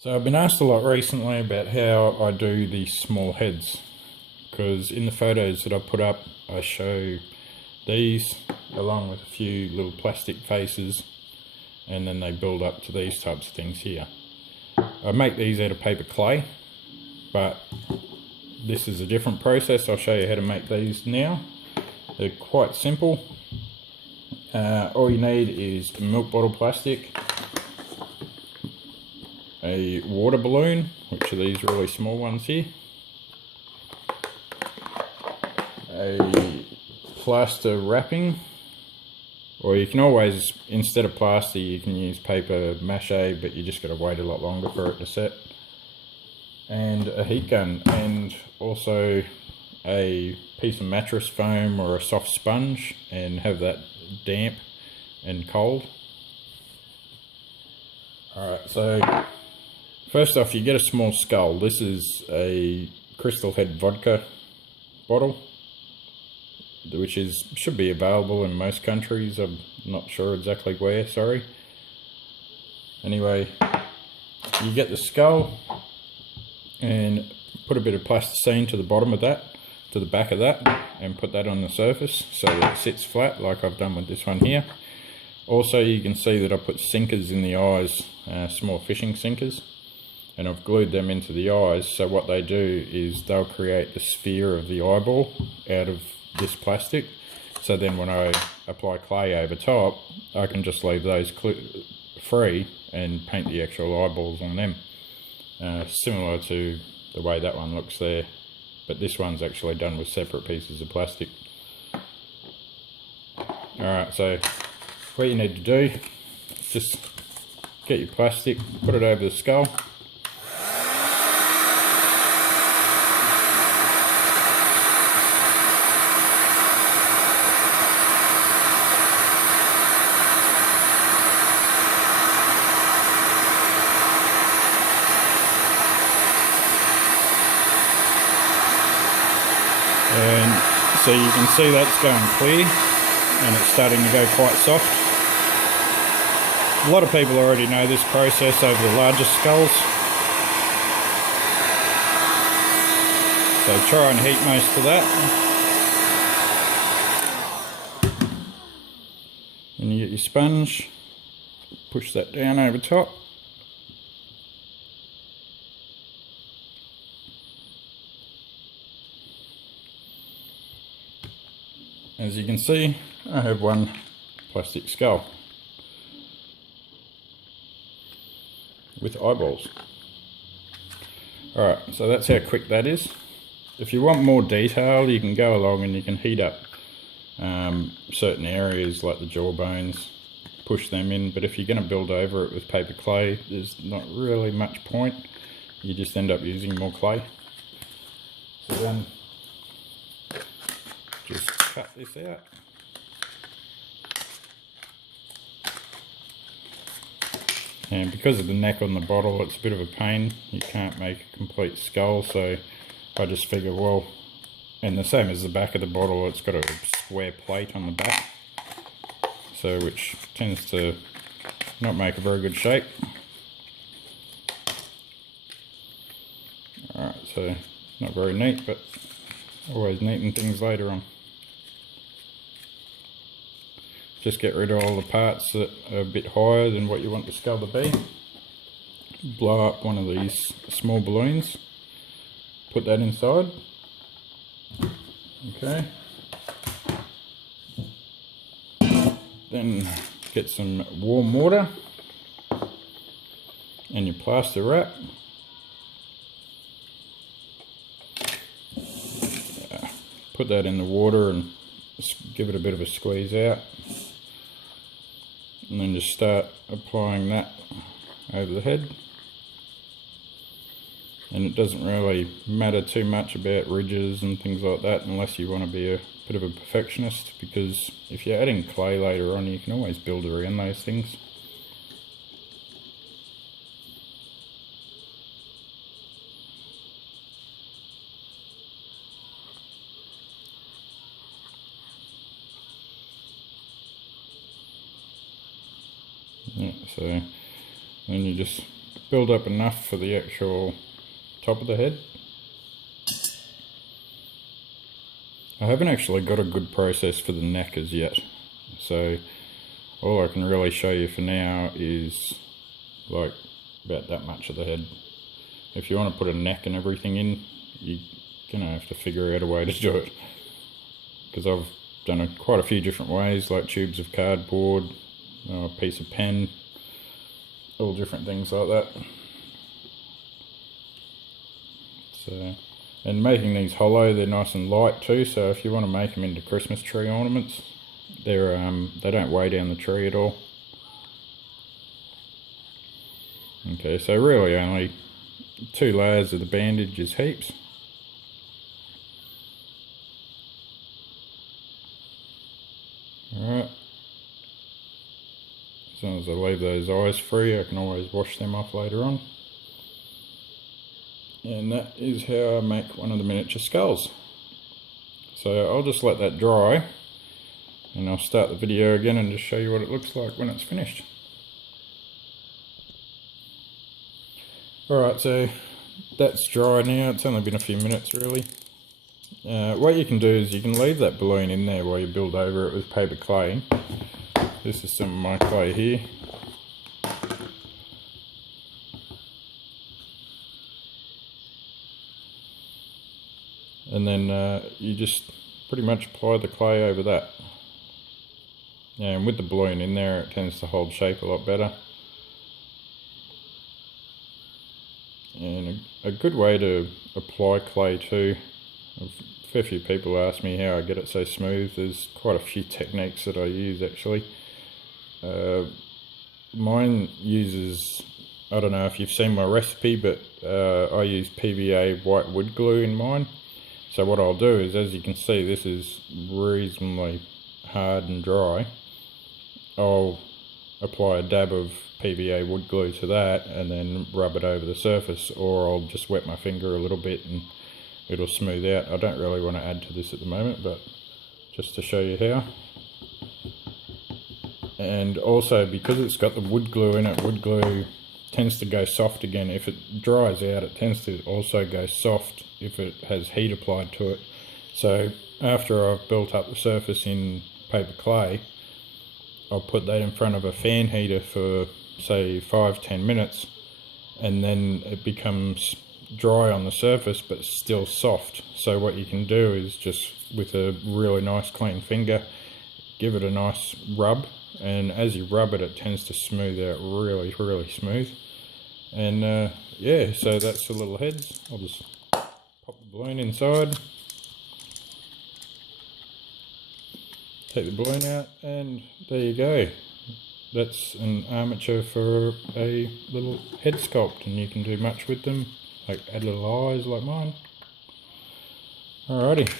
So I've been asked a lot recently about how I do these small heads, because in the photos that I put up I show these along with a few little plastic faces, and then they build up to these types of things here. I make these out of paper clay, but this is a different process. I'll show you how to make these now. They're quite simple. All you need is milk bottle plastic, a water balloon, which are these really small ones here, a plaster wrapping, or you can always, instead of plaster, you can use paper mache, but you just got to wait a lot longer for it to set, and a heat gun, and also a piece of mattress foam or a soft sponge, and have that damp and cold. Alright, so first off, you get a small skull. This is a Crystal Head vodka bottle, which should be available in most countries. I'm not sure exactly where, sorry. Anyway, you get the skull and put a bit of plasticine to the bottom of that, to the back of that, and put that on the surface so that it sits flat like I've done with this one here. Also, you can see that I put sinkers in the eyes, small fishing sinkers, and I've glued them into the eyes. So what they do is they'll create the sphere of the eyeball out of this plastic. So then when I apply clay over top, I can just leave those free and paint the actual eyeballs on them. Similar to the way that one looks there, but this one's actually done with separate pieces of plastic. Alright, so what you need to do is just get your plastic, put it over the skull. And so you can see that's going clear and it's starting to go quite soft. A lot of people already know this process over the larger skulls, so try and heat most of that. And you get your sponge, push that down over top. As you can see, I have one plastic skull with eyeballs. Alright, so that's how quick that is. If you want more detail, you can go along and you can heat up certain areas like the jawbones, push them in, but if you're going to build over it with paper clay, there's not really much point. You just end up using more clay. So then just cut this out. And because of the neck on the bottle, it's a bit of a pain. You can't make a complete skull, so I just figure, well, and the same as the back of the bottle, it's got a square plate on the back, so which tends to not make a very good shape. Alright, so not very neat, but always neaten things later on. Just get rid of all the parts that are a bit higher than what you want the skull to be. Blow up one of these small balloons, put that inside. Okay. Then get some warm water and your plaster wrap. Put that in the water and give it a bit of a squeeze out. And then just start applying that over the head. And it doesn't really matter too much about ridges and things like that unless you want to be a bit of a perfectionist, because if you're adding clay later on, you can always build around those things. Yeah, so then you just build up enough for the actual top of the head. I haven't actually got a good process for the neck as yet, so all I can really show you for now is like about that much of the head. If you want to put a neck and everything in, you're gonna have to figure out a way to do it, because I've done it quite a few different ways, like tubes of cardboard, a piece of pen, all different things like that. So, and making these hollow, they're nice and light too, so if you want to make them into Christmas tree ornaments, they don't weigh down the tree at all. Okay, so really only 2 layers of the bandage is heaps. Alright, as long as I leave those eyes free, I can always wash them off later on. And that is how I make one of the miniature skulls. So I'll just let that dry, and I'll start the video again and just show you what it looks like when it's finished. Alright, so that's dry now. It's only been a few minutes really. What you can do is you can leave that balloon in there while you build over it with paper clay. This is some of my clay here. And then you just pretty much apply the clay over that. Yeah, and with the balloon in there, it tends to hold shape a lot better. And a good way to apply clay too, a fair few people ask me how I get it so smooth. There's quite a few techniques that I use actually. Mine uses, I don't know if you've seen my recipe, but I use PVA white wood glue in mine. So what I'll do is, as you can see, this is reasonably hard and dry. I'll apply a dab of PVA wood glue to that and then rub it over the surface, or I'll just wet my finger a little bit and it'll smooth out. I don't really want to add to this at the moment, but just to show you how. And also, because it's got the wood glue in it, wood glue tends to go soft again. If it dries out, it tends to also go soft if it has heat applied to it. So after I've built up the surface in paper clay, I'll put that in front of a fan heater for say 5-10 minutes, and then it becomes dry on the surface but still soft. So what you can do is just with a really nice clean finger, give it a nice rub, and as you rub it, it tends to smooth out really smooth. And yeah, so that's the little heads. I'll just pop the balloon inside, take the balloon out, and there you go. That's an armature for a little head sculpt, and you can do much with them, like add little eyes like mine. Alrighty,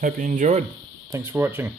hope you enjoyed. Thanks for watching.